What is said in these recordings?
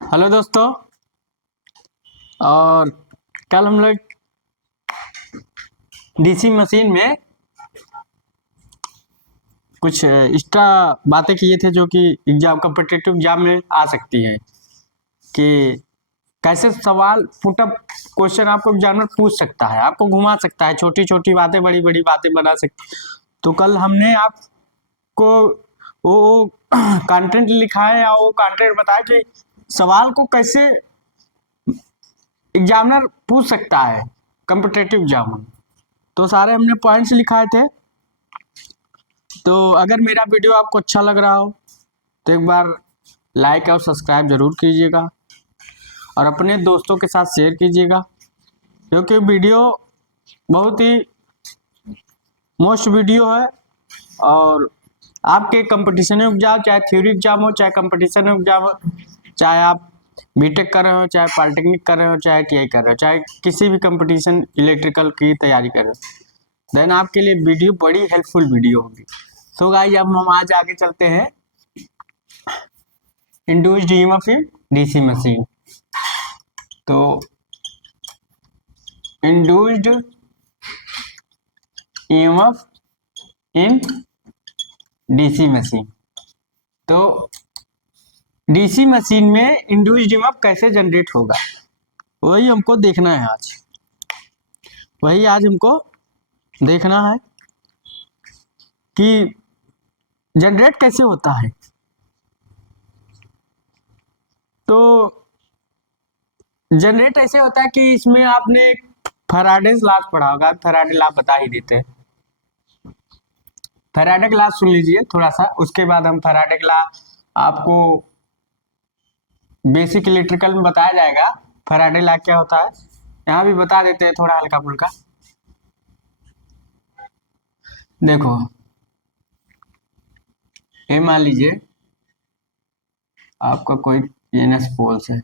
Hello दोस्तों। और कल हम लोग डीसी मशीन में कुछ एक्स्ट्रा बातें किए थे जो कि एग्जाम कॉम्पिटिटिव एग्जाम में आ सकती हैं कि कैसे सवाल पुटअप क्वेश्चन आपको एग्जामिनर पूछ सकता है, आपको घुमा सकता है, छोटी छोटी बातें बड़ी बड़ी बातें बना सकती। तो कल हमने आपको वो कंटेंट लिखा है या वो कंटेंट बताया कि सवाल को कैसे एग्जामिनर पूछ सकता है कॉम्पिटिटिव एग्जाम में। तो सारे हमने पॉइंट्स लिखाए थे। तो अगर मेरा वीडियो आपको अच्छा लग रहा हो तो एक बार लाइक और सब्सक्राइब जरूर कीजिएगा और अपने दोस्तों के साथ शेयर कीजिएगा, क्योंकि वीडियो बहुत ही मोस्ट वीडियो है। और आपके कंपटीशन एग्जाम, चाहे थ्योरी एग्जाम हो, चाहे कंपटीशन एग्जाम हो, चाहे आप बीटेक कर रहे हो, चाहे पॉलिटेक्निक कर रहे हो, चाहे टीआई कर रहे हो, चाहे किसी भी कंपटीशन इलेक्ट्रिकल की तैयारी कर रहे हो, देन आपके लिए वीडियो बड़ी हेल्पफुल वीडियो होगी। तो गाइस अब हम आज आगे चलते हैं induced EMF in DC machine. तो induced EMF in DC machine. तो डीसी मशीन में इंड्यूस्ड ईएमएफ कैसे जनरेट होगा वही हमको देखना है आज। वही आज हमको देखना है कि जनरेट कैसे होता है। तो जनरेट ऐसे होता है कि इसमें आपने फैराडेज लॉ पढ़ा होगा, फैराडे लॉ बता ही देते हैं। फैराडे लॉ सुन लीजिए थोड़ा सा, उसके बाद हम फैराडे लॉ आपको बेसिक इलेक्ट्रिकल में बताया जाएगा। फैराडे लॉ क्या होता है यहाँ भी बता देते हैं थोड़ा हल्का फुल्का। देखो ये मान लीजिए आपका कोई एनएस पोल्स है,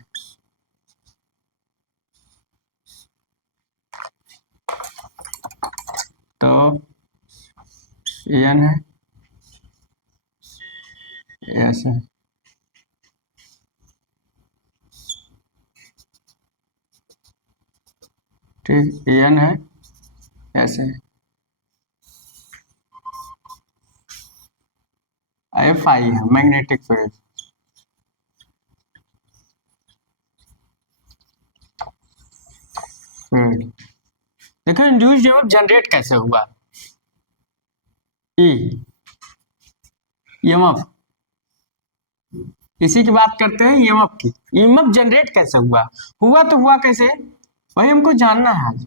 तो एन है, एस है, ठीक, एन है, एस है, एफ आई है मैग्नेटिक फील्ड। देखो इंड्यूस्ड ईएमएफ जनरेट कैसे हुआ। ईएमएफ, इसी की बात करते हैं ईएमएफ की। ईएमएफ जनरेट कैसे हुआ, हुआ तो हुआ कैसे वही हमको जानना है आज,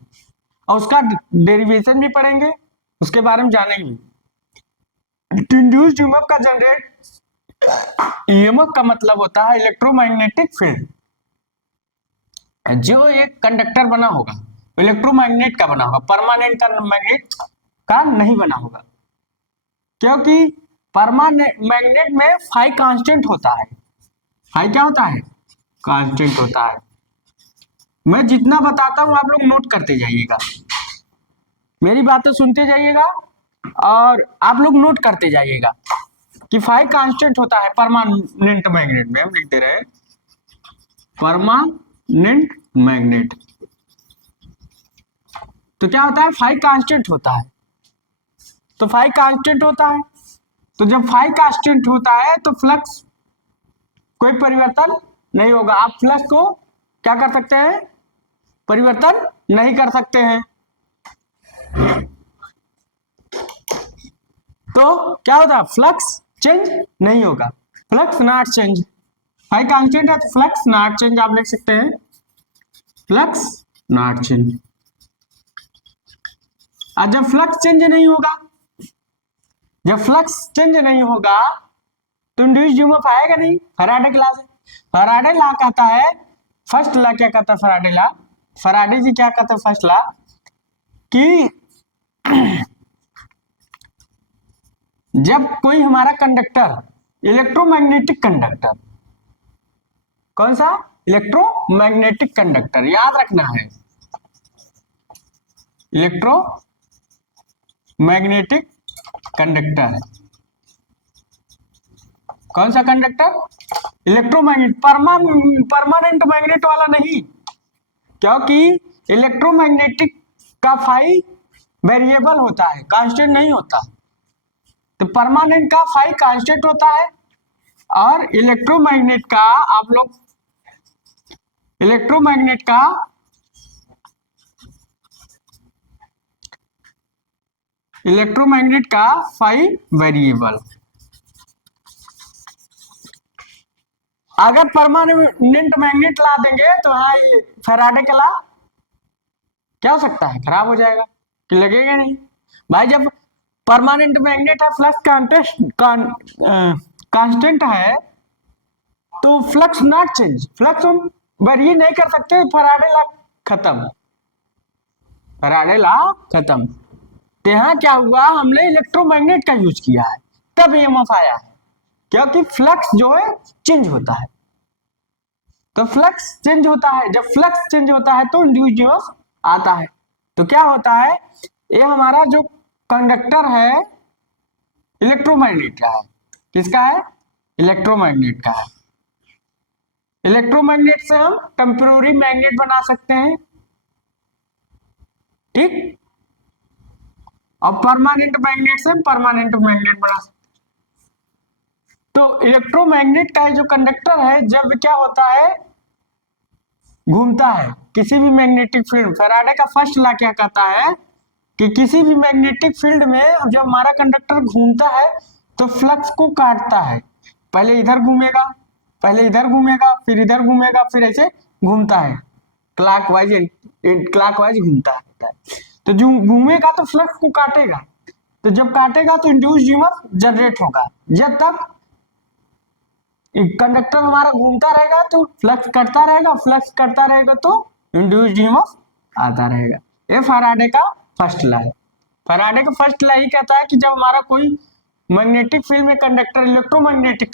और उसका डेरिवेशन भी पढ़ेंगे, उसके बारे में जानेंगे। इंड्यूस्ड ईएमएफ का जनरेट, ईएमएफ का मतलब होता है इलेक्ट्रोमैग्नेटिक फील्ड। जो एक कंडक्टर बना होगा इलेक्ट्रोमैग्नेट का बना होगा, परमानेंट मैग्नेट का नहीं बना होगा, क्योंकि परमानेंट मैग्नेट में फाई कांस्टेंट होता है। फाई क्या होता है? कांस्टेंट होता है। मैं जितना बताता हूं आप लोग नोट करते जाइएगा, मेरी बातें सुनते जाइएगा और आप लोग नोट करते जाइएगा कि फाई कांस्टेंट होता है परमानेंट मैग्नेट में। हम लिख दे रहे हैं परमानेंट मैग्नेट। तो क्या होता है? फाई कांस्टेंट होता है। तो फाई कांस्टेंट होता है, तो जब फाई कांस्टेंट होता है तो फ्लक्स कोई परिवर्तन नहीं होगा। आप फ्लक्स को क्या कर सकते हैं? परिवर्तन नहीं कर सकते हैं। तो क्या होता है? फ्लक्स चेंज नहीं होगा, flux not change. Phi constant है तो फ्लक्स नॉट चेंज आप लिख सकते हैं, फ्लक्स नॉट चेंज। और जब फ्लक्स चेंज नहीं होगा, जब फ्लक्स चेंज नहीं होगा तो इंड्यूस्ड ईएमएफ आएगा नहीं। फैराडे लॉ से, फैराडे लॉ कहता है, फर्स्ट लॉ क्या कहता है? फैराडे लॉ, फैराडे जी क्या कहते हैं फर्स्ट लॉ कि जब कोई हमारा कंडक्टर, इलेक्ट्रोमैग्नेटिक कंडक्टर, कौन सा? इलेक्ट्रोमैग्नेटिक कंडक्टर, याद रखना है, इलेक्ट्रोमैग्नेटिक कंडक्टर कौन सा कंडक्टर? इलेक्ट्रोमैग्नेट, परमानेंट मैग्नेट वाला नहीं, क्योंकि इलेक्ट्रोमैग्नेटिक का फाई वेरिएबल होता है, कांस्टेंट नहीं होता। तो परमानेंट का फाई कांस्टेंट होता है, और इलेक्ट्रोमैग्नेट का आप लोग इलेक्ट्रोमैग्नेट का फाई वेरिएबल। अगर परमानेंट मैग्नेट ला देंगे तो हाँ, ये फैराडे का लॉ क्या हो सकता है, खराब हो जाएगा, कि लगेगा नहीं। भाई जब परमानेंट मैग्नेट है, फ्लक्स कांस्टेंट है, तो फ्लक्स नॉट चेंज, फ्लक्स हम वेरी नहीं कर सकते, फैराडे लॉ खत्म, फैराडे लॉ खत्म। तो यहाँ क्या हुआ, हमने इलेक्ट्रोमैग्नेट का यूज किया है, तब ईएमएफ आया है, क्योंकि फ्लक्स जो है चेंज होता है। तो फ्लक्स चेंज होता है, जब फ्लक्स चेंज होता है तो इंड्यूस्ड ईएमएफ आता है। तो क्या होता है, ये हमारा जो कंडक्टर है इलेक्ट्रोमैग्नेट का है, किसका है? इलेक्ट्रोमैग्नेट का है। इलेक्ट्रोमैग्नेट से हम टेम्पररी मैग्नेट बना सकते हैं, ठीक, और परमानेंट मैग्नेट से परमानेंट मैग्नेट बना सकते हैं। तो इलेक्ट्रोमैग्नेट का जो कंडक्टर है, जब क्या होता है, घूमता है किसी भी मैग्नेटिक फील्ड, फैराडे का फर्स्ट लॉ क्या कहता है कि किसी भी मैग्नेटिक फील्ड में जब हमारा कंडक्टर घूमता है तो फ्लक्स को काटता है, पहले इधर घूमेगा, पहले इधर घूमेगा, फिर इधर घूमेगा, फिर ऐसे घूमता है, क्लॉकवाइज घूमता है। तो जो घूमेगा तो फ्लक्स को काटेगा, तो जब काटेगा तो इंड्यूस्ड ईएमएफ जनरेट होगा। जब तक कंडक्टर हमारा घूमता रहेगा तो फ्लक्स कटता रहेगा, फ्लक्स करता रहेगा तो इंड्यूस्ड ईएमएफ आता रहेगा। ये फैराडे का फर्स्ट लॉ है। फैराडे का फर्स्ट लॉ ही कहता है कि जब हमारा कोई मैग्नेटिक फील्ड में कंडक्टर, इलेक्ट्रोमैग्नेटिक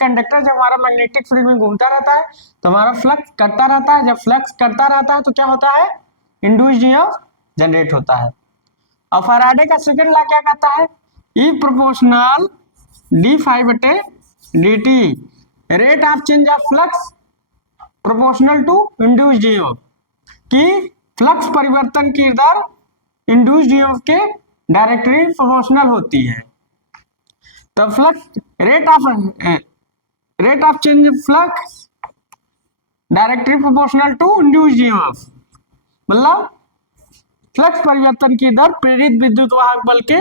कंडक्टर जब हमारा मैग्नेटिक फील्ड में घूमता रहता है तो हमारा फ्लक्स करता रहता है, जब फ्लक्स करता रहता है तो क्या होता है, इंड्यूस्ड ईएमएफ जनरेट होता है। और फैराडे का सेकंड लॉ क्या कहता है, E proportional d∅/dt, rate of change of flux proportional to induced EMF, कि फ्लक्स परिवर्तन की दर इंड्यूस्ड ईएमएफ के डायरेक्टली प्रोपोर्शनल होती है। तो flux rate of change flux directly proportional to induced EMF, मतलब फ्लक्स परिवर्तन की दर प्रेरित विद्युत वाहक बल के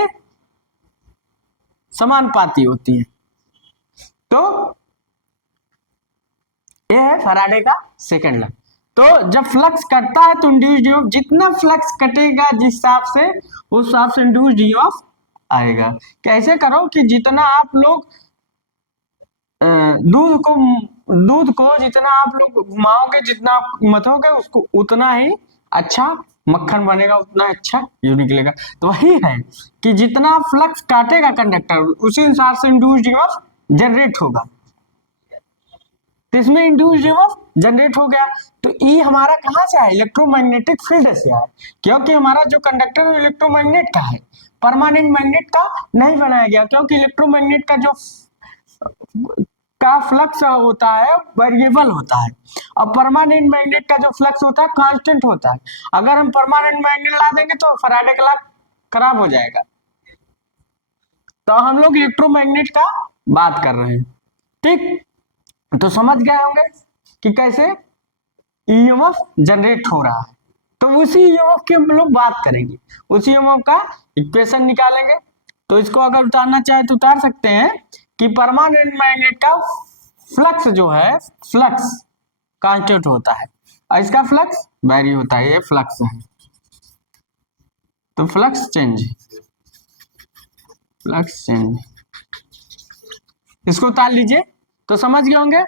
समानुपाती होती है। तो यह है फैराडे का सेकंड लॉ। तो जब फ्लक्स कटता है तो इंड्यूस्ड ईएमएफ, जितना फ्लक्स कटेगा जिस हिसाब से, उस हिसाब से इंड्यूस्ड ईएमएफ आएगा। कैसे करो कि जितना आप लोग दूध को जितना आप लोग घुमाओगे, जितना मथोगे, उसको उतना ही अच्छा मक्खन बनेगा, उतना अच्छा घी निकलेगा। तो वही है कि जितना फ्लक्स काटेगा कंडक्टर, उसी हिसाब से इंड्यूस्ड ईएमएफ जनरेट होगा। तो इसमें इंड्यूस्ड ईएमएफ जनरेट हो गया। तो ई हमारा कहाँ से आया, इलेक्ट्रोमैग्नेटिक फील्ड से आया, क्योंकि हमारा जो कंडक्टर है इलेक्ट्रोमैग्नेट का है, परमानेंट मैग्नेट का नहीं बनाया गया, क्योंकि इलेक्ट्रोमैग्नेट का जो फ्लक्स होता है वेरिएबल होता है, और परमानेंट मैग्नेट का जो फ्लक्स होता है कांस्टेंट होता है। अगर हम परमानेंट मैग्नेट ला देंगे तो फैराडे का लॉ खराब हो जाएगा। तो हम लोग इलेक्ट्रोमैग्नेट का बात कर रहे हैं, ठीक। तो समझ गए होंगे कि कैसे ईएमएफ जनरेट हो रहा है। तो उसी ईएमएफ की हम लोग बात करेंगे, उसी ईएमएफ का इक्वेशन निकालेंगे। तो इसको अगर उतारना चाहे तो उतार सकते हैं कि परमानेंट मैग्नेट का फ्लक्स जो है, फ्लक्स कांस्टेंट होता है और इसका फ्लक्स वेरी होता है, ये फ्लक्स है। तो फ्लक्स चेंज, इसको उतार लीजिए। तो समझ गए होंगे।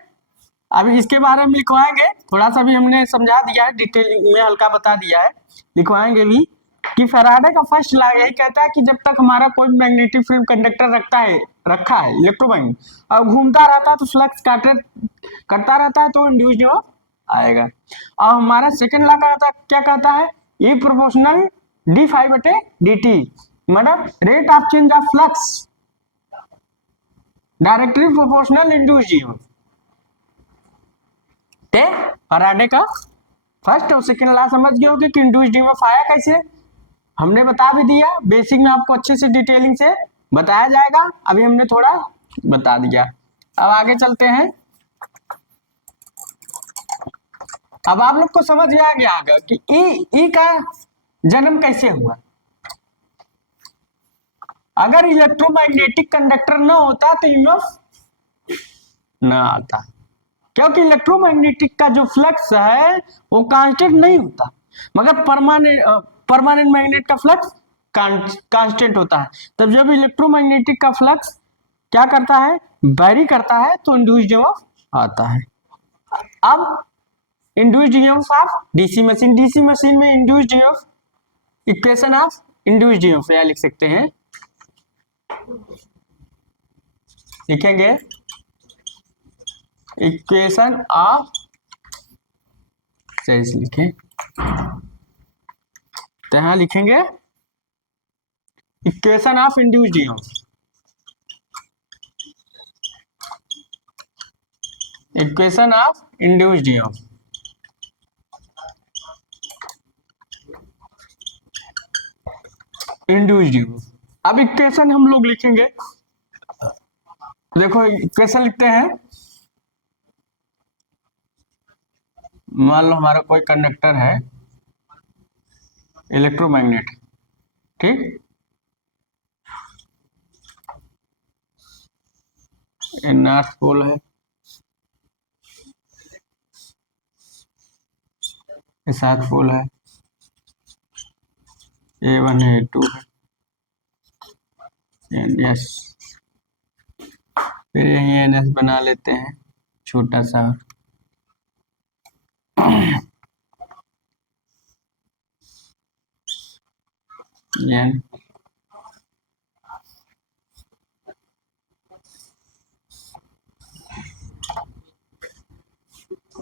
अभी इसके बारे में लिखवाएंगे, थोड़ा सा भी हमने समझा दिया है, डिटेल में हल्का बता दिया है, लिखवाएंगे भी कि फैराडे का फर्स्ट लॉ यही कहता है कि जब तक हमारा कोई मैग्नेटिक फील्ड कंडक्टर रखा है इलेक्ट्रोमैग्नेट, और घूमता रहता है तो फ्लक्स करता रहता है, तो इंड्यूस्ड ईएमएफ आएगा। और हमारा सेकंड लॉ क्या कहता है, ई प्रोपोर्शनल d∅/dt, मतलब rate of change of flux directly proportional induce EMF. Faraday का फर्स्ट और सेकंड लॉ समझ गए होगे कि इंड्यूस जीएमएफ आया कैसे, हमने बता भी दिया, बेसिक में आपको अच्छे से डिटेलिंग से बताया जाएगा, अभी हमने थोड़ा बता दिया। अब आगे चलते हैं। अब आप लोग को समझ में आ गया होगा कि ई का जन्म कैसे हुआ। अगर इलेक्ट्रोमैग्नेटिक कंडक्टर न होता तो ईएमएफ न आता, क्योंकि इलेक्ट्रोमैग्नेटिक का जो फ्लक्स है वो कांस्टेंट नहीं होता, मगर परमानेंट मैग्नेट का फ्लक्स कांस्टेंट होता है। तब जब इलेक्ट्रोमैग्नेटिक का फ्लक्स क्या करता है, वेरी करता है, तो इंड्यूस्ड ईएमएफ आता है। अब induced EMF of DC machine में induced EMF, equation of induced EMF या लिख सकते हैं, लिखेंगे इक्वेशन ऑफ, सही से लिखें तो यहां लिखेंगे equation of induced EMF, equation of induced EMF. Induced EMF, अब इक्वेशन हम लोग लिखेंगे, देखो इक्वेशन लिखते हैं। मान लो हमारा कोई कंडक्टर है, इलेक्ट्रोमैग्नेट, ठीक, ये नॉर्थ पोल है, ये साउथ पोल है, A1 है, A2 है, NS, फिर यही NS बना लेते हैं छोटा सा, N,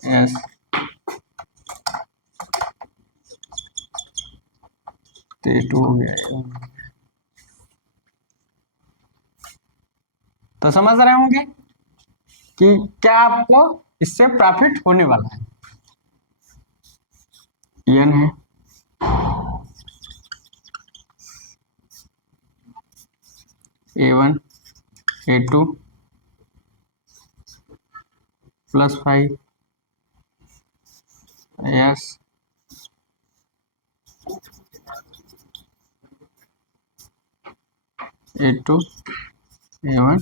S, A2 हो गया। तो समझ रहे होंगे कि क्या आपको इससे प्रॉफिट होने वाला है। N है, A1 A2 +5 S A2 A1।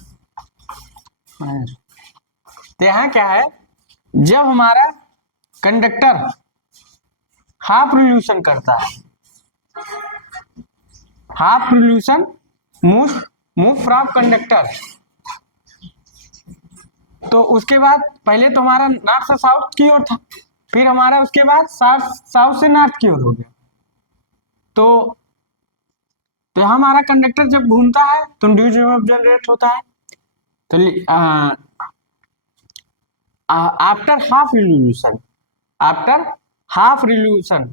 तो यहाँ क्या है, जब हमारा कंडक्टर हाफ रिवोल्यूशन करता है, half revolution move from conductor, तो उसके बाद पहले तो हमारा नॉर्थ से साउथ की ओर था, फिर हमारा उसके बाद साउथ से नॉर्थ की ओर हो गया। तो यहाँ हमारा कंडक्टर जब घूमता है तो इंड्यूस्ड ईएमएफ जनरेट होता है। तो after half revolution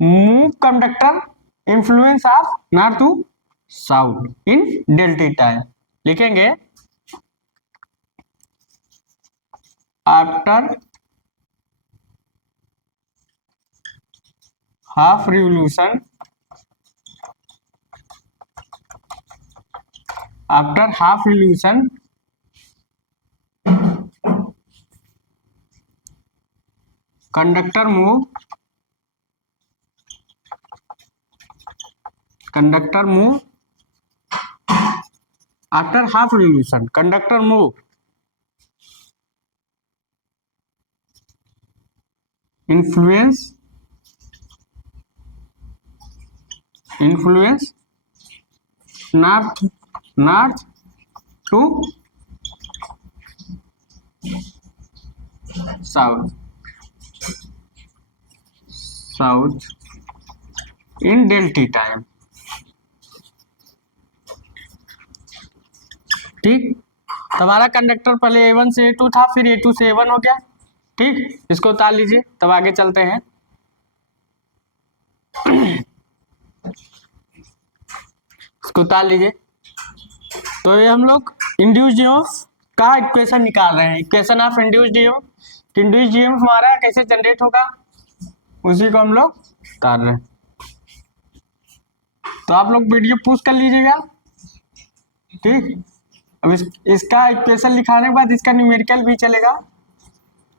move conductor influence of north to south in delta time, लिखेंगे after half revolution, after half revolution conductor move after half revolution conductor move influence north to south in delta time, ठीक। हमारा conductor पहले A1 से A2 था, फिर A2 से A1 हो गया, ठीक। इसको उतार लीजिए, तब आगे चलते हैं। इसको उतार लीजिए, तो ये हम लोग इंड्यूस्ड ईएमएफ का इक्वेशन निकाल रहे हैं, equation of induced EMF. Induced EMF हमारा कैसे जनरेट होगा उसी को हम लोग कर रहे हैं। तो आप लोग वीडियो पूछ कर लीजिएगा, ठीक। अब इसका इक्वेशन लिखाने के बाद इसका न्यूमेरिकल भी चलेगा,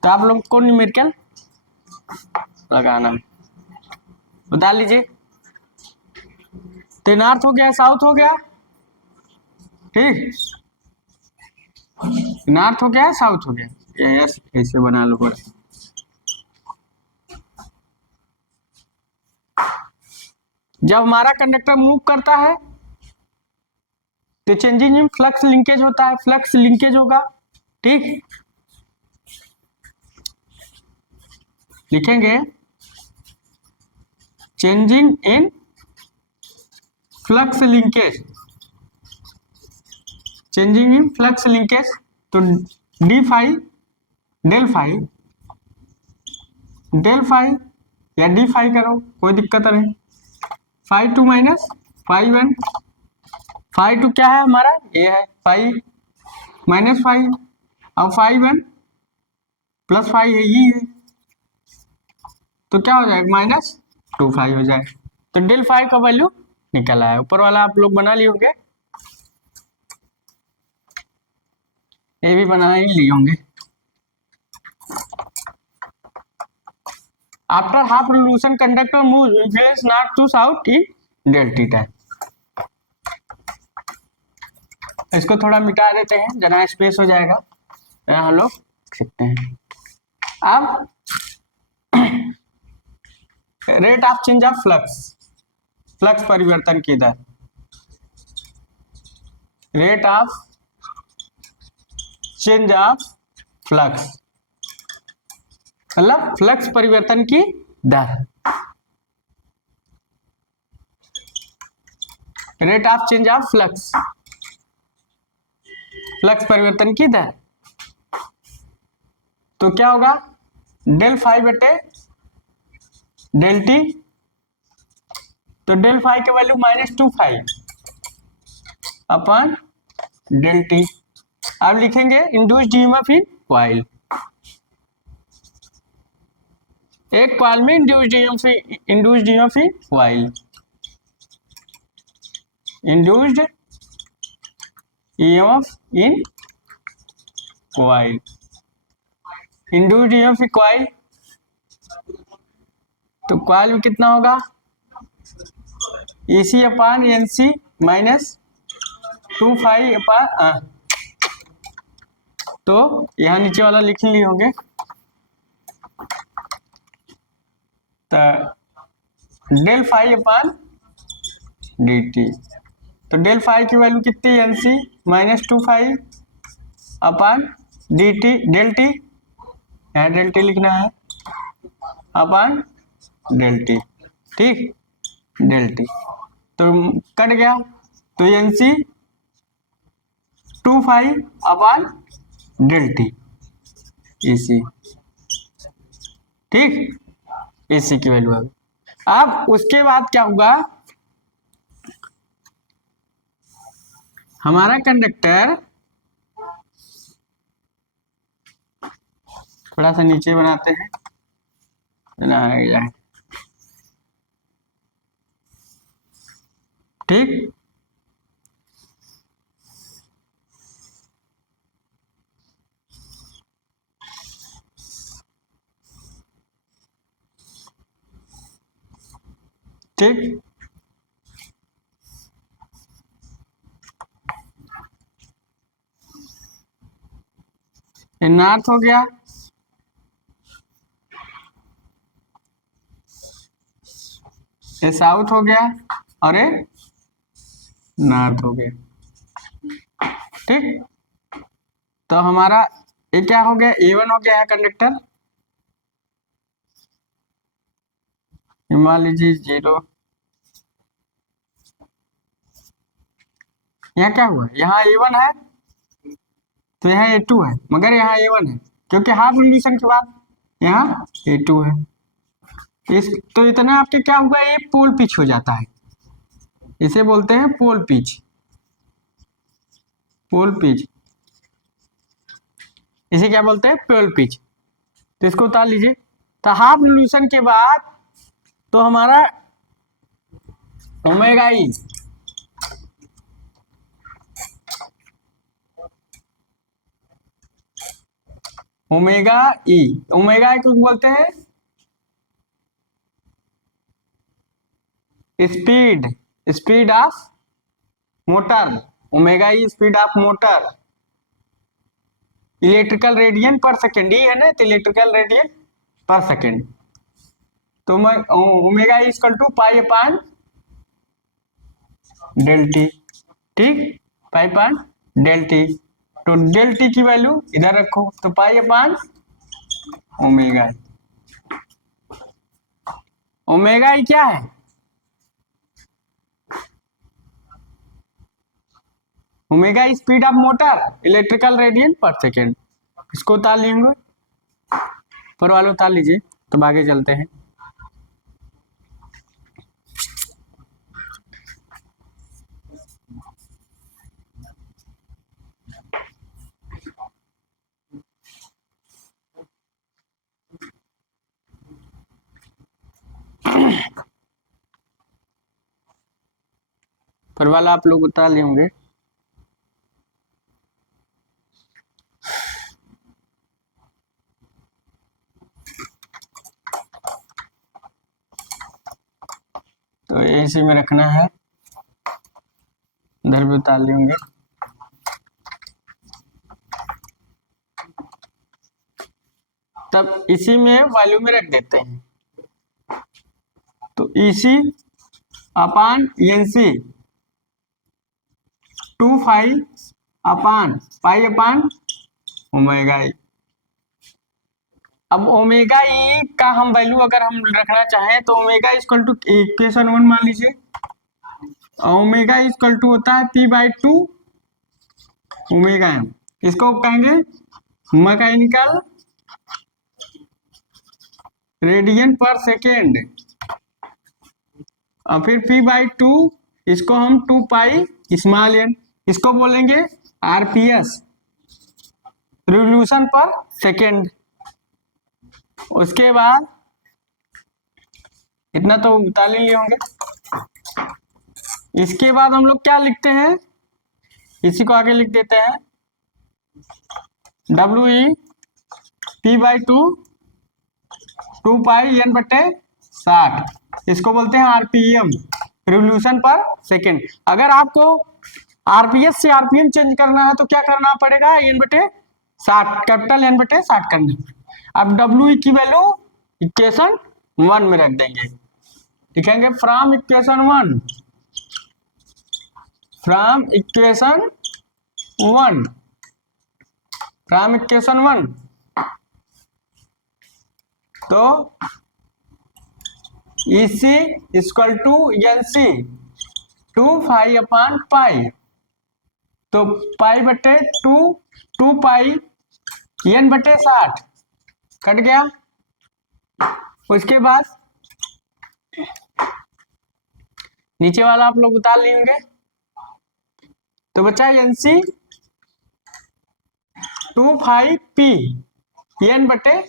तो आप लोग को न्यूमेरिकल लगाना बता लीजिए। तो नॉर्थ हो गया, साउथ हो गया, ठीक, नॉर्थ हो गया, साउथ हो गया, यस ऐसे बना लो बस। जब हमारा कंडक्टर मूव करता है तो चेंजिंग इन फ्लक्स लिंकेज होता है, फ्लक्स लिंकेज होगा, ठीक। लिखेंगे changing in flux linkage, changing in flux linkage. तो D phi del phi, del phi या डी फाई करो, कोई दिक्कत नहीं। Phi two minus phi one, phi two क्या है हमारा, ये है फाई माइनस फाई, अब फाई वन प्लस फाई है, ये है, तो क्या हो जाएगा माइनस टू फाई हो जाएगा। तो डेल फाई का वैल्यू निकल आया, ऊपर वाला आप लोग बना लिए होंगे, ये भी बना ही लिए होंगे। After half revolution conductor move influence north to south in delta time. इसको थोड़ा मिटा देते हैं, जरा स्पेस हो जाएगा, हम लोग सीखते हैं। अब rate of change of flux, flux परिवर्तन की दर, rate of change of flux मतलब फ्लक्स परिवर्तन की दर, rate of change of flux, flux परिवर्तन की दर। तो क्या होगा, डेल फाई बटे डेल टी, तो डेल फाई के वैल्यू माइनस टू फाई अपन डेल टी। अब लिखेंगे इंड्यूस्ड ईएमएफ इन कॉइल, एक कॉइल में induced EMF in coil, induced EMF in coil, induced EMF in coil. तो कॉइल में कितना होगा, AC upon NC minus two phi upon, तो यहाँ नीचे वाला लिख लिए होंगे, तो डेल फाई अपान dt, तो डेल फाई की वैल्यू कितनी, NC minus two phi upon dt, del T, यहाँ डेल टी लिखना है अपान डेल टी, ठीक, डेल टी। तो कट गया, तो NC two phi upon del T AC, ठीक, AC की वैल्यू है। अब उसके बाद क्या होगा, हमारा कंडक्टर थोड़ा सा नीचे बनाते हैं, ठीक, ठीक, ये नॉर्थ हो गया, ये साउथ हो गया, और ये नॉर्थ हो गया, ठीक। तो हमारा ये क्या हो गया, A1 हो गया है कंडक्टर, मान लीजिए 0, यहाँ क्या हुआ, यहाँ A1 है तो यहाँ A2 है, मगर यहाँ A1 है क्योंकि हाफ रिवोल्यूशन के बाद यहाँ A2 है। इस तो इतना आपके क्या हुआ, ये पोल पिच हो जाता है, इसे बोलते हैं पोल पिच, पोल पिच, इसे क्या बोलते हैं? Pole pitch. तो इसको उतार लीजिए। तो हाफ रिवोल्यूशन के बाद तो हमारा omega E, omega E, omega E क्यों बोलते हैं? Speed, speed of motor, omega E speed of motor, electrical radian per second, E है ना, तो इलेक्ट्रिकल रेडियन पर सेकेंड। तो omega E equal to pi upon del T, ठीक, pi upon del T. तो del T की value इधर रखो, तो पाई अपान ओमेगा ई। ओमेगा ई क्या है? Omega speed of motor, electrical radian per second. इसको उतार लेंगे, पर वाले उतार लीजिए, तो आगे चलते हैं। पर वाला आप लोग उतार लेंगे। तो इसी में रखना है, इधर भी उतार लेंगे। तब इसी में वैल्यू में रख देते हैं। तो इसी अपान एन सी 2 अपान पाई अपान ओमेगा ई। अब ओमेगा ई का हम वैल्यू अगर हम रखना चाहें तो ओमेगा इक्वल टू इक्वेशन 1 मान लीजिए। ओमेगा इक्वल टू होता है P/2 ओमेगा एम, इसको कहेंगे मैकेनिकल रेडियन पर सेकेंड। और फिर P/2 इसको हम 2 पाई स्मॉल एन, इसको बोलेंगे आरपीएस, रिवोल्यूशन पर सेकेंड। उसके बाद इतना तो उतार लिए होंगे। इसके बाद हम लोग क्या लिखते हैं, इसी को आगे लिख देते हैं, डब्ल्यू ई P/2 2 पाई एन बटे 60, इसको बोलते हैं आरपीएम, रिवोल्यूशन पर सेकेंड। अगर आपको आरपीएस से आरपीएम चेंज करना है तो क्या करना पड़ेगा, एन बटे 60, कैपिटल एन बटे 60 करना। अब डब्ल्यू ई की वैल्यू इक्वेशन 1 में रख देंगे, लिखेंगे from equation 1, from equation 1, from equation 1। तो EC equal to N C 2 upon pi, तो पाई बटे 2, 2 पाई एन बटे 60 कट गया। उसके बाद नीचे वाला आप लोग उतार लेंगे, तो बचा एन सी 2 पी एन बटे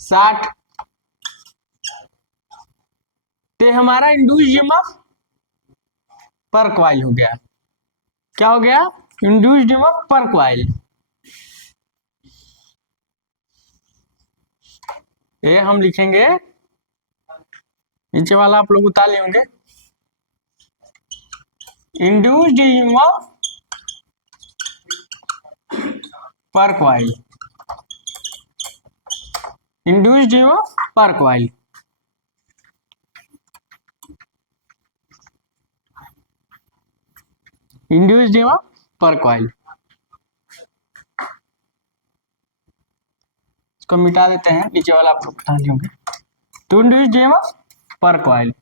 60। तो हमारा इंड्यूस ईएमएफ पर कॉइल हो गया। क्या हो गया? इंड्यूस्ड ईएमएफ पर कॉइल। ये हम लिखेंगे, नीचे वाला आप लोग उतार लेंगे, इंड्यूस्ड ईएमएफ पर कॉइल, इंड्यूस्ड ईएमएफ पर कॉइल। इंड्यूस्ड ईएमएफ पर कॉइल, इसको मिटा देते हैं, नीचे वाला आप लोग उठा लेंगे। तो इंड्यूस्ड ईएमएफ पर कॉइल।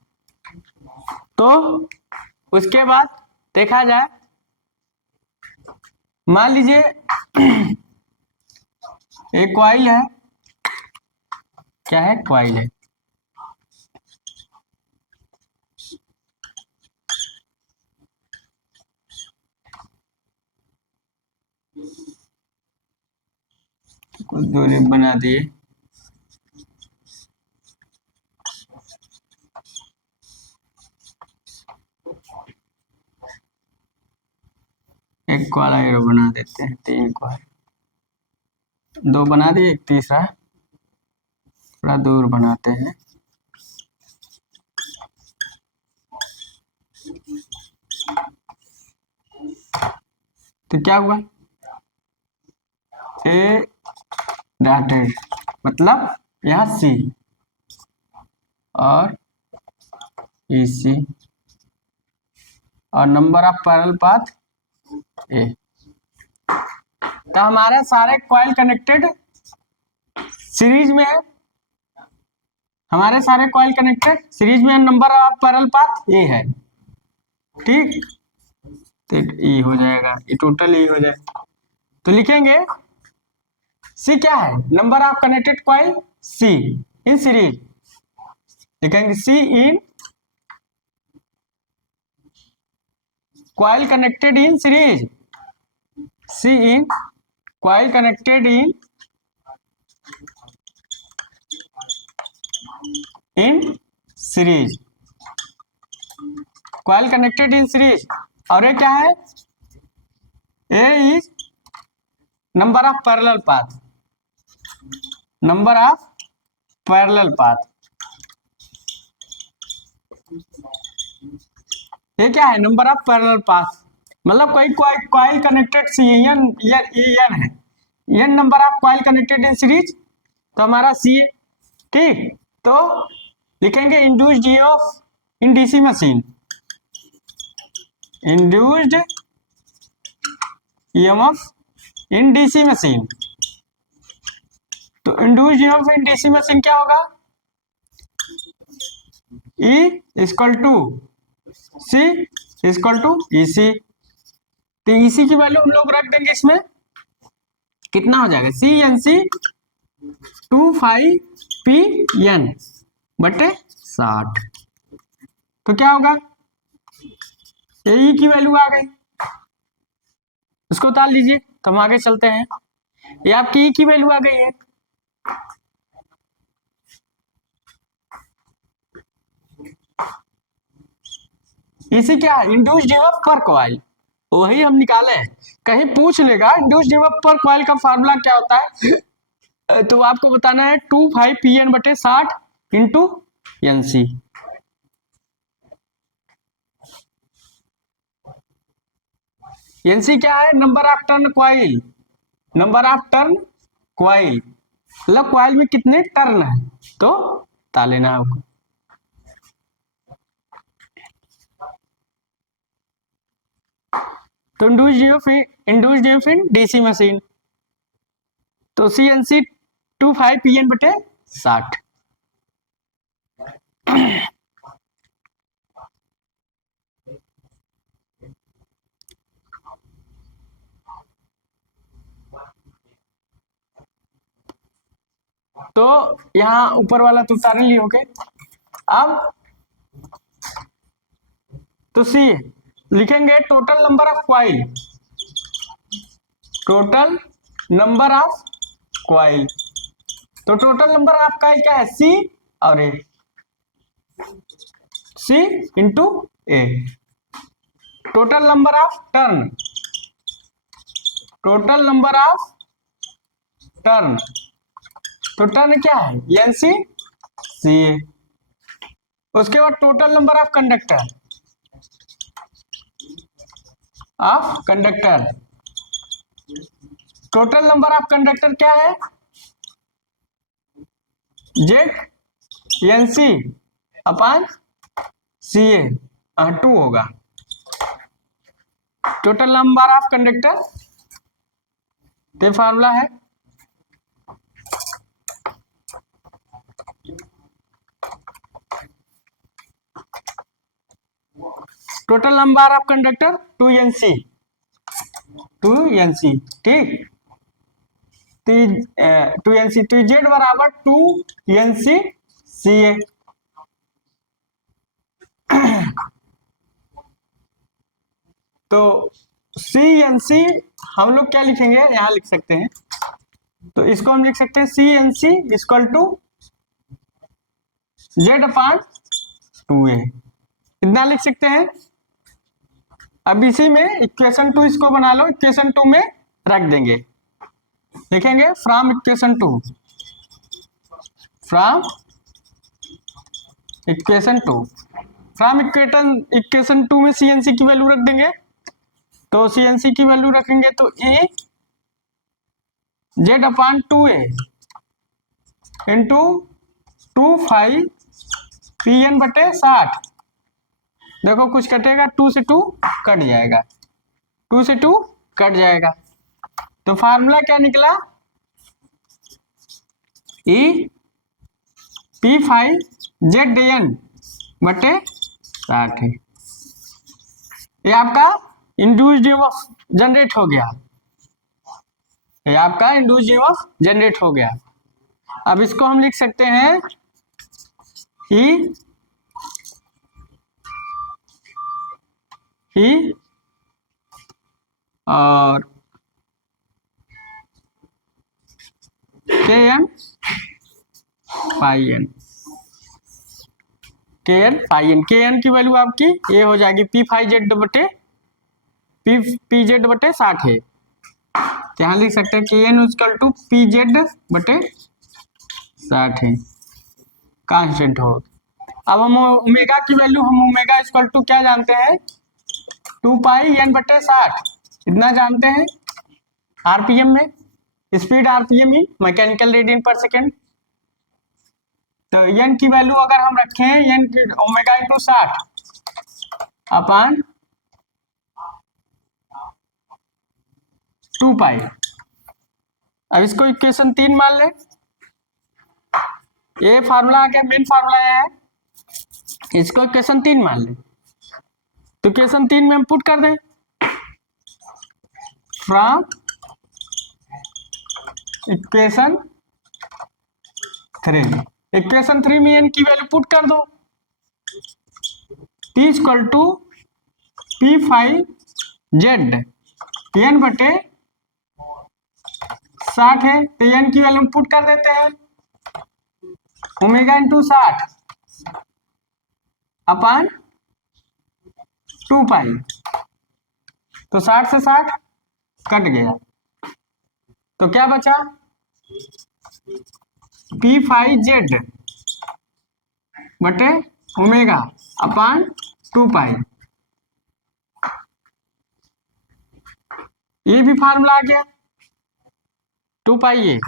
तो उसके बाद देखा जाए, मान लीजिए एक कॉइल है, क्या है? कॉइल है। कुछ दूरी बना दिए। एक क्वाल एरो बना देते हैं, 3 क्वाल, 2 बना दिए, एक तीसरा थोड़ा दूर बनाते हैं। तो क्या हुआ, ए डॉटेड मतलब यहाँ सी और ई सी, और नंबर ऑफ पैरेलल पाथ ए। तो हमारे सारे कॉइल कनेक्टेड सीरीज में है, हमारे सारे कॉइल कनेक्टेड सीरीज में, नंबर ऑफ पैरेलल पाथ ए है। ठीक, तो ई हो जाएगा, ये टोटल ई हो जाएगा। तो लिखेंगे सी क्या है, number of connected coil C in series, लिखेंगे C in coil connected in series, C in coil connected in series, coil connected in series. और ये क्या है, A is number of parallel path, number of parallel path. ये क्या है, number of parallel path, मतलब कोई कॉइल कनेक्टेड सी एन है, N number of coil connected in series, तो हमारा सी है। ठीक, तो लिखेंगे induced EMF in DC machine, induced EMF in DC machine. तो induced EMF in DC machine क्या होगा, E equal to C equal to EC. तो ईसी की वैल्यू हम लोग रख देंगे इसमें, कितना हो जाएगा, C N C 25 P N बटे 60। तो क्या होगा, ई की वैल्यू आ गई, इसको उतार लीजिए। तो हम आगे चलते हैं, ये आपकी ई की वैल्यू आ गई है। इसी क्या है, इंड्यूस्ड ईएमएफ पर कॉइल, वही हम निकाले हैं। कहीं पूछ लेगा इंड्यूस्ड ईएमएफ पर कॉइल का फार्मूला क्या होता है, तो आपको बताना है 25 पी एन बटे 60 into N C. N C क्या है, number of turn coil, number of turn coil मतलब कॉइल में कितने टर्न है, तो बता लेना है आपको। तो induced EMF in DC machine, तो C N C 25 P N बटे 60। तो यहाँ ऊपर वाला तो उतार लिए होगे। अब तो सी लिखेंगे total number of coil, total number of coil. तो टोटल नंबर ऑफ कॉइल क्या है, सी और A, C into A. Total number of turn, total number of turn, तो टर्न क्या है, एन सी सी ए। उसके बाद total number of conductor, total number of conductor क्या है, जेड एन सी अपान सी ए, 2 होगा टोटल नंबर ऑफ कंडक्टर। तो formula है total number of conductor 2nc, 2nc। ठीक, 2nc, तो जेड बराबर 2nc सी ए। तो सी एन सी हम लोग क्या लिखेंगे, यहाँ लिख सकते हैं, तो इसको हम लिख सकते हैं C N C equal to Z upon 2a, कितना लिख सकते हैं। अब इसी में इक्वेशन 2 इसको बना लो, इक्वेशन 2 में रख देंगे, लिखेंगे from equation 2, from equation 2, from equation 2 में सीएनसी की वैल्यू रख देंगे, तो सीएनसी की वैल्यू रखेंगे तो ए Z upon 2a into 2 P N बटे 60, देखो कुछ कटेगा, 2 से 2 कट जाएगा, 2 से 2 कट जाएगा, तो फार्मूला क्या निकला, ई P5ZN बटे 60 है। ये आपका इंड्यूस्ड ईएमएफ जनरेट हो गया, ये आपका इंड्यूस्ड ईएमएफ जनरेट हो गया। अब इसको हम लिख सकते हैं ई और के एन पाई एन, के एन पाई एन, के एन की वैल्यू आपकी ये हो जाएगी P5Z बटे PZ बटे 60 है, तो यहाँ लिख सकते हैं के एन इक्वल टू PZ बटे 60 कांस्टेंट हो। अब हम ओमेगा की वैल्यू, हम ओमेगा इक्वल टू क्या जानते हैं, 2 पाई एन बटे 60, इतना जानते हैं आरपीएम में, स्पीड आरपीएम ही मैकेनिकल रेडियन पर सेकेंड। तो एन की वैल्यू अगर हम रखें, एन की ओमेगा इंटू 60 अपान 2 पाई, अब इसको इक्वेशन 3 मान ले, ये फार्मूला आ गया, मेन फार्मूला है, इसको इक्वेशन 3 मान ले, तो इक्वेशन 3 में हम पुट कर दें फ्रॉम इक्वेशन 3, इक्वेशन 3 में एन की वैल्यू पुट कर दो, T equal to P5Z N बटे 60 है, तो एन की वैल्यू पुट कर देते हैं, ओमेगा इंटू 60 अपान 2 पाई, तो 60 से 60 कट गया, तो क्या बचा, P5Z बटे ओमेगा अपान 2 पाई, ये भी फार्मूला आ गया 2 पाई,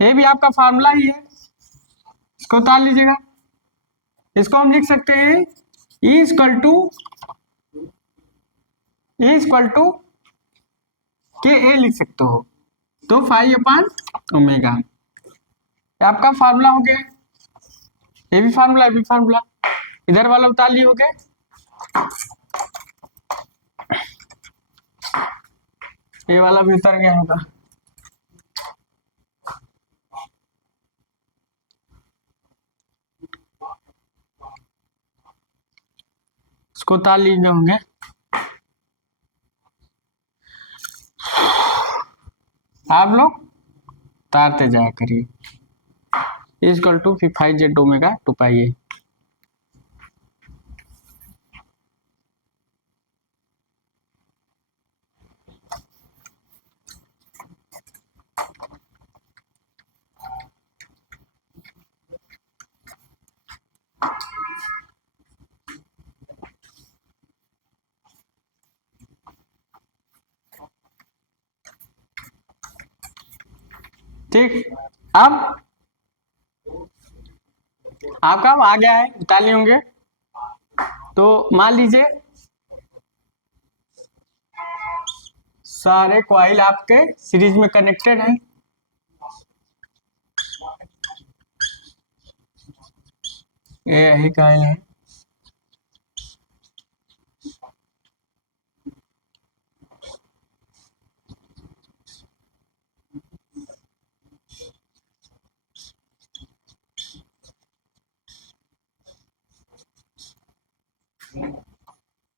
ये भी आपका फार्मूला ही है, इसको उतार लीजिएगा, इसको हम लिख सकते हैं E इक्वल टू के ए लिख सकते हो, तो 5 अपान ओमेगा, आपका फार्मूला हो गया, ये भी फार्मूला, ये भी फार्मूला, इधर वाला उतार लिए हो गए, ये वाला भी उतर गया होगा, इसको उतार लिए होंगे, आप लोग उतारते जाया करिए, इक्वल टू P5Z ओमेगा 2 पाई है। ठीक, अब आपका आ गया है, उतार लिए होंगे, तो मान लीजिए सारे कॉइल आपके सीरीज में कनेक्टेड हैं, ये यही कॉइल है,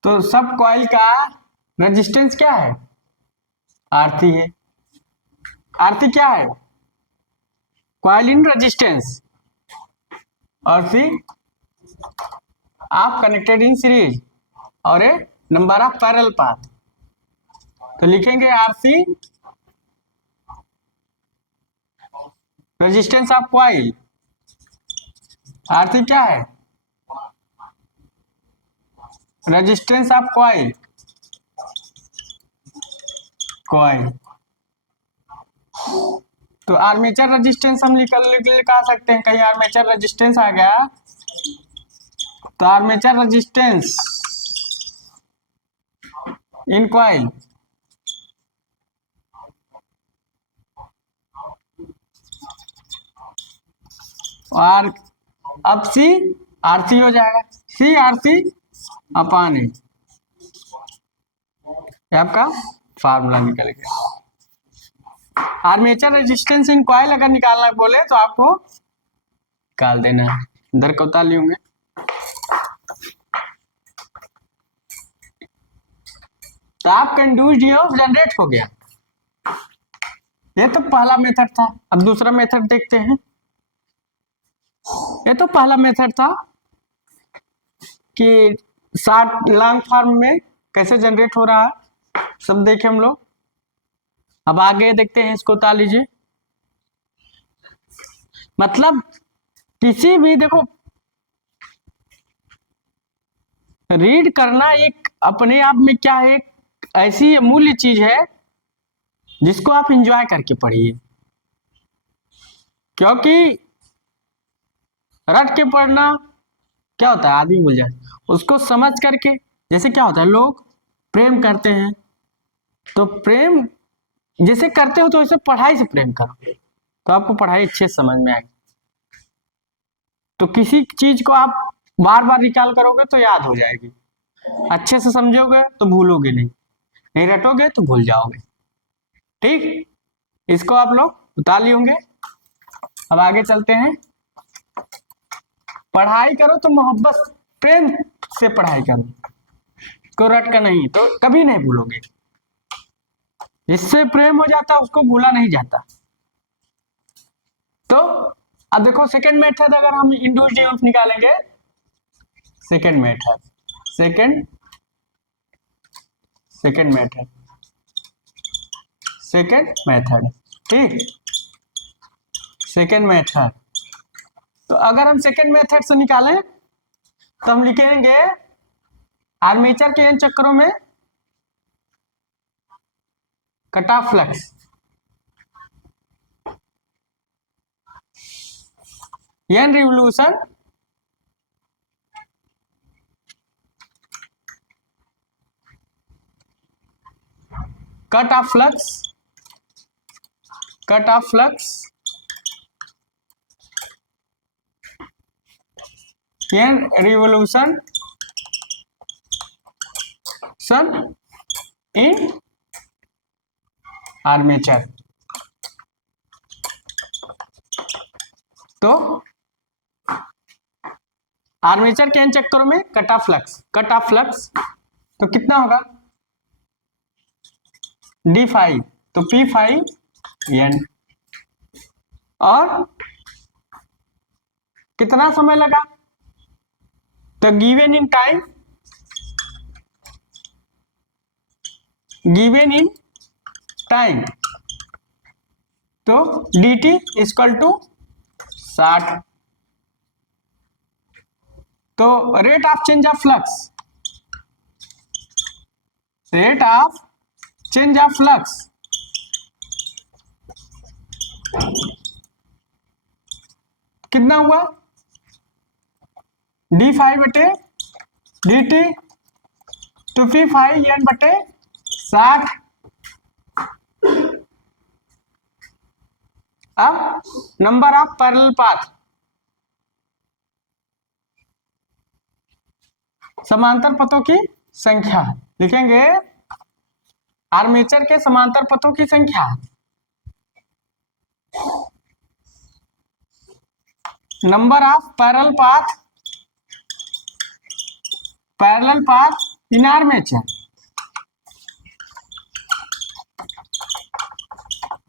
तो सब कॉइल का रेजिस्टेंस क्या है? आरसी है। आरसी क्या है? Coil in resistance. और सी आप कनेक्टेड इन सीरीज, और ए नंबर ऑफ पैरेलल पाथ। तो लिखेंगे RC resistance of coil. RC क्या है? Resistance of coil. कॉइल। तो आर्मेचर रेजिस्टेंस हम लिखा सकते हैं, कहीं आर्मेचर रेजिस्टेंस आ गया तो आर्मेचर रेजिस्टेंस इन कॉइल और अब सी आरसी हो जाएगा, सी आरसी अपान ए। आपका फार्मूला निकल गया। आर्मेचर रेजिस्टेंस इन कॉइल अगर निकालना बोले तो आपको निकाल देना है, इधर को उतार लेंगे। तो आपका इंड्यूस्ड ईएमएफ जनरेट हो गया। ये तो पहला मेथड था। अब दूसरा मेथड देखते हैं। ये तो पहला मेथड था कि शॉर्ट लॉन्ग फॉर्म में कैसे जनरेट हो रहा है, सब देखे हम लोग। अब आगे देखते हैं, इसको उतार लीजिए। मतलब किसी भी, देखो, रीड करना एक अपने आप में क्या है, एक ऐसी अमूल्य चीज है जिसको आप एंजॉय करके पढ़िए। क्योंकि रट के पढ़ना क्या होता है, आदमी भूल जाए। उसको समझ करके, जैसे क्या होता है, लोग प्रेम करते हैं तो प्रेम जैसे करते हो तो वैसे पढ़ाई से प्रेम करो तो आपको पढ़ाई अच्छे से समझ में आएगी। तो किसी चीज को आप बार बार रिकॉल करोगे तो याद हो जाएगी, अच्छे से समझोगे तो भूलोगे नहीं, नहीं रटोगे तो भूल जाओगे। ठीक, इसको आप लोग उतार लिए होंगे। अब आगे चलते हैं। पढ़ाई करो तो मोहब्बत प्रेम से पढ़ाई करो, को रट कर नहीं, तो कभी नहीं भूलोगे। जिससे प्रेम हो जाता उसको भूला नहीं जाता। तो अब देखो सेकंड मेथड, अगर हम इंड्यूस्ड ईएमएफ निकालेंगे, second method, second method, second method, ठीक, सेकंड मेथड। तो अगर हम सेकंड मेथड से निकालें तो हम लिखेंगे आर्मेचर के इन चक्करों में cut off flux, N revolution cut off flux, cut off flux N revolution in armature. तो आर्मेचर के इन चक्करों में cut off flux, cut off flux तो कितना होगा, डी फाइव, तो पी फाइव एन। और कितना समय लगा, तो given in time, given in time, तो डी टी इक्वल टू 60। तो rate of change of flux, rate of change of flux कितना हुआ, डी फाइव बटे D T two P phi N बटे 60। अब नंबर ऑफ पैरेलल पाथ, समांतर पथों की संख्या लिखेंगे, आर्मेचर के समांतर पथों की संख्या, number of parallel path, parallel path in armature,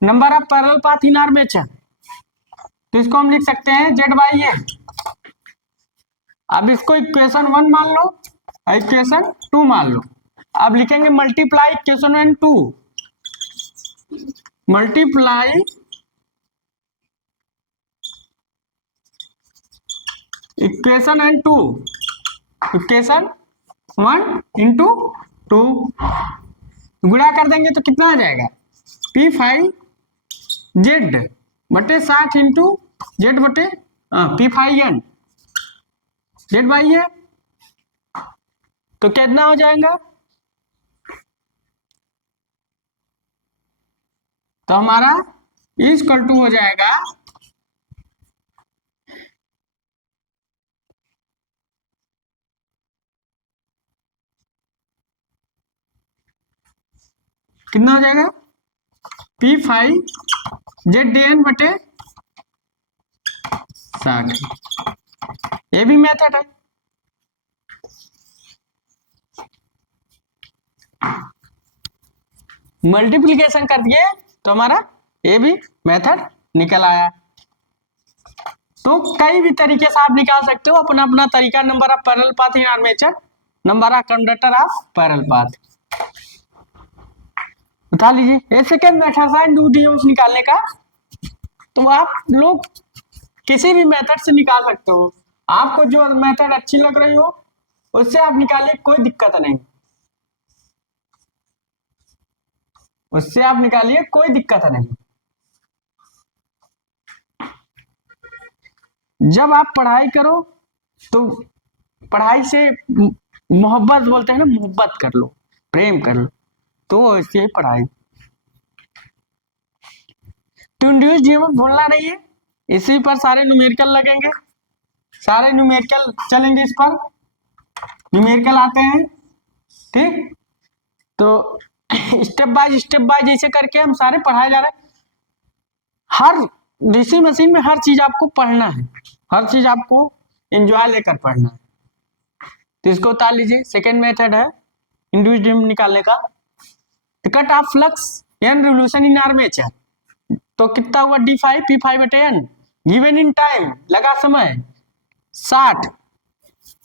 number of parallel path in armature, तो इसको हम लिख सकते हैं जेड बाई ए। अब इसको इक्वेशन 1 मान लो, इक्वेशन 2 मान लो। अब लिखेंगे multiply equation 1 2, multiply equation and 2, equation 1 into 2, गुणा कर देंगे तो कितना आ जाएगा, P5 जेड बटे 60 इंटू जेड बटे P5 एन जेड बाई है, तो कितना हो जाएगा, तो हमारा इक्वल टू हो जाएगा कितना हो जाएगा, P5 जेड डी एन बटे 60। ये भी मेथड है। मल्टीप्लिकेशन कर दिए तो हमारा ये भी मेथड निकल आया। तो कई भी तरीके से आप निकाल सकते हो, अपना अपना तरीका। Number of parallel path in armature, number of conductor of parallel path. बता लीजिए ये सेकंड मेथड है इंडिविजुअल्स निकालने का। तो आप लोग किसी भी मेथड से निकाल सकते हो, आपको जो मेथड अच्छी लग रही हो उससे आप निकालिए, कोई दिक्कत नहीं, उससे आप निकालिए, कोई दिक्कत नहीं। जब आप पढ़ाई करो तो पढ़ाई से मोहब्बत बोलते हैं ना, मोहब्बत कर लो, प्रेम कर लो, तो ऐसे ही पढ़ाई। तो इंड्यूस जीवन भूलना नहीं है, इसी पर सारे न्यूमेरिकल लगेंगे, सारे न्यूमेरिकल चलेंगे, इस पर न्यूमेरिकल आते हैं। ठीक, तो स्टेप बाय जैसे करके हम सारे पढ़ाए जा रहे हैं। हर डीसी मशीन में हर चीज आपको पढ़ना है, हर चीज आपको एंजॉय लेकर पढ़ना है। तो इसको उतार लीजिए। सेकेंड मेथड है इंड्यूस ड्रीम निकालने का, cut off flux N revolution in armature. तो कितना हुआ, D5 P5 बटे एन, गिवन इन टाइम, लगा समय 60,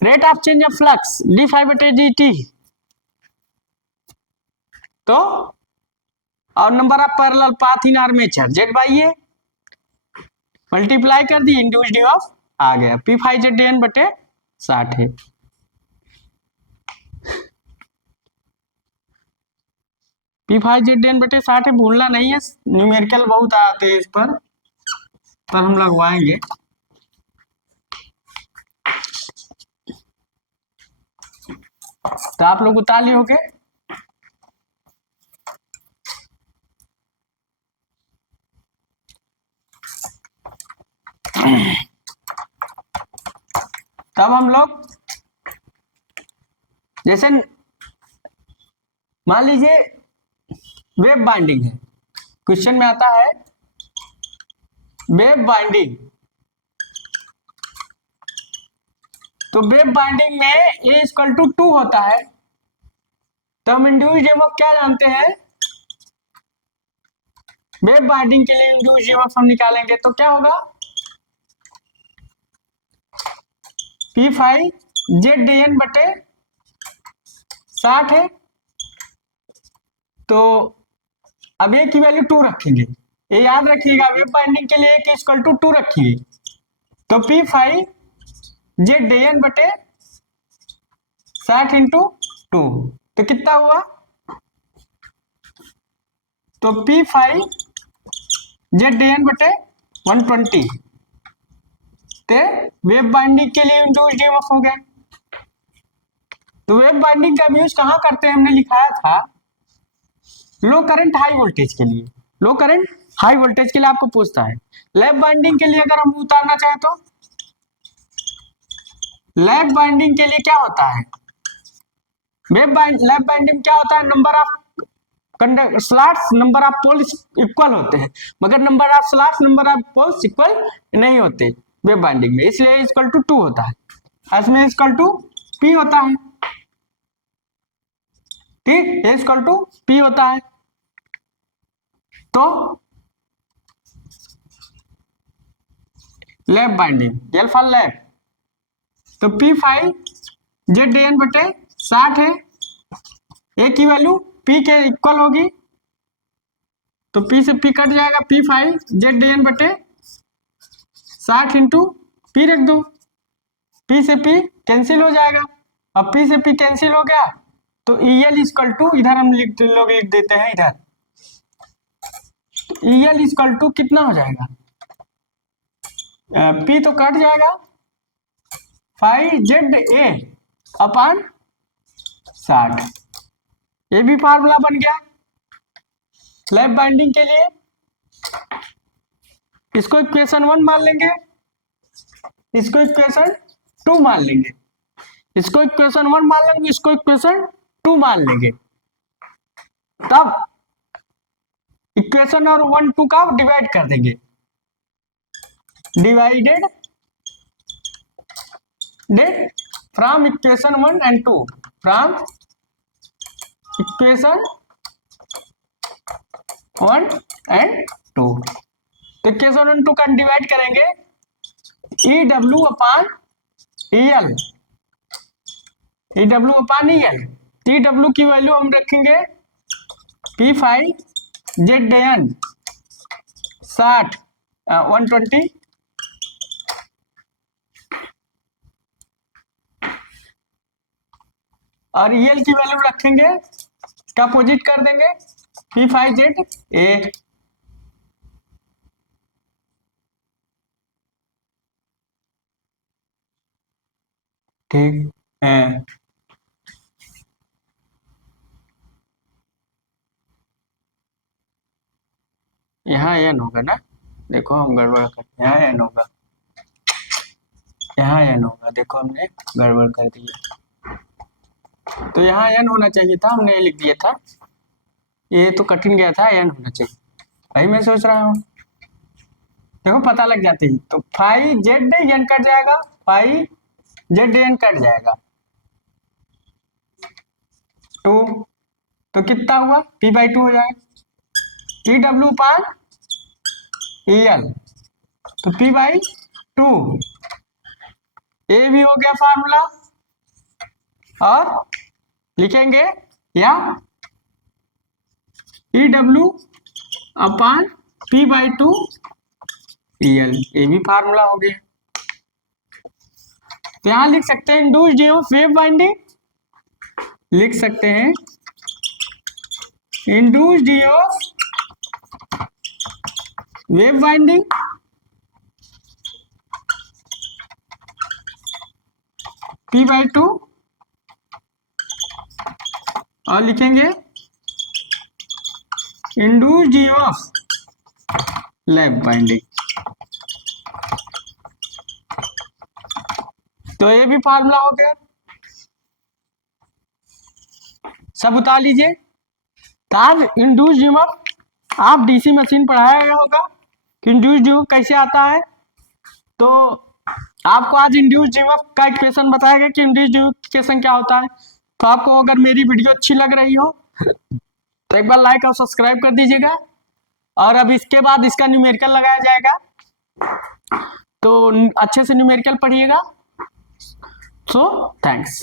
rate of change of flux D5 बटे dt, तो और number of parallel path in armature Z by A, multiply कर दी, इंड्यूस डी ऑफ आ गया, P5 जेड एन बटे 60 है। P5 जेड एन बटे 60 है, भूलना नहीं है, न्यूमेरिकल बहुत आते हैं इस पर हम लगवाएंगे। तो आप लोग उतार लिए होंगे। तब हम लोग जैसे मान लीजिए वेव बाइंडिंग है, क्वेश्चन में आता है वेव बाइंडिंग। तो वेव बाइंडिंग में A इक्वल टू 2 होता है, तो हम इंड्यूस्ड ईएमएफ क्या जानते हैं, वेव बाइंडिंग के लिए इंड्यूस्ड ईएमएफ हम निकालेंगे तो क्या होगा, P5 जेड डी एन बटे 60 है। तो अब ए की वैल्यू 2 रखेंगे, ये याद रखिएगा, वेव बाइंडिंग के लिए ए इक्वल टू 2 रखिए। तो P5 जेड डी एन बटे 60 इंटू 2, तो कितना हुआ, तो P5 जेड डी एन बटे 120, ते वेव बाइंडिंग के लिए इंड्यूस्ड ईएमएफ हो गया। तो वेव बाइंडिंग का यूज कहाँ करते हैं, हमने लिखाया था लो करंट हाई वोल्टेज के लिए, लो करंट हाई वोल्टेज के लिए आपको पूछता है। लैप बाइंडिंग के लिए अगर हम उतारना चाहे तो लैप बाइंडिंग के लिए क्या होता है, लैप बाइंडिंग क्या होता है, number of slots number of poles equal होते हैं, मगर number of slots number of poles equal नहीं होते वेव बाइंडिंग में, इसलिए इक्वल टू 2 होता है। इसमें इक्वल टू P होता है, ठीक, इक्वल टू P होता है। तो lab binding, L for lab. तो P5 ZN बटे 60 है, ए की वैल्यू P के इक्वल होगी, तो P से P कट जाएगा, P5 ZN बटे 60 इंटू P रख दो, P से P कैंसिल हो जाएगा। अब P से P कैंसिल हो गया तो EL इक्वल टू, इधर हम लोग लिख देते हैं इधर, तो EL इक्वल टू कितना हो जाएगा, P तो कट जाएगा, 5ZA अपन 60, ये भी फार्मूला बन गया लैब बाइंडिंग के लिए। इसको इक्वेशन 1 मान लेंगे, इसको इक्वेशन 2 मान लेंगे, इसको इक्वेशन 1 मान लेंगे, इसको इक्वेशन 2 मान लेंगे, तब इक्वेशन और 1 2 का डिवाइड कर देंगे, divided from equation 1 and 2, from equation 1 and 2, तो इक्वेशन 1 2 का डिवाइड करेंगे, EW अपान EL, EW अपान EL, TW की वैल्यू हम रखेंगे P5 ZN 60 120, और EL की वैल्यू रखेंगे, इसका अपोजिट कर देंगे, P5ZA। ठीक है, यहाँ n होगा ना, देखो हम गड़बड़ करते हैं, यहाँ n होगा, यहाँ n होगा, देखो हमने गड़बड़ कर दिया, तो यहाँ n होना चाहिए था, हमने लिख दिया था, ये तो कठिन गया था, n होना चाहिए, वही मैं सोच रहा हूँ, देखो पता लग जाती है, तो 5ZN कट जाएगा, 5ZN कट जाएगा, 2, तो कितना हुआ, P/2 हो जाएगा, TW पान EL, तो P/2, ए भी हो गया फार्मूला, और लिखेंगे या EW अपान P/2 EL, ये भी फार्मूला हो गया। तो यहां लिख सकते हैं इंड्यूस्ड EMF वेव बाइंडिंग, लिख सकते हैं induced EMF wave binding P/2, और लिखेंगे इंड्यूस्ड EMF लैब बाइंडिंग, तो ये भी फार्मूला हो गया, सब उतार लीजिए। तार इंड्यूस्ड EMF आप डीसी मशीन पढ़ाया गया होगा कि इंड्यूस्ड EMF कैसे आता है, तो आपको आज इंड्यूस्ड EMF का इक्वेशन बताया गया कि इंड्यूस्ड EMF इक्वेशन क्या होता है। तो आपको अगर मेरी वीडियो अच्छी लग रही हो तो एक बार लाइक और सब्सक्राइब कर दीजिएगा, और अब इसके बाद इसका न्यूमेरिकल लगाया जाएगा, तो अच्छे से न्यूमेरिकल पढ़िएगा। So thanks.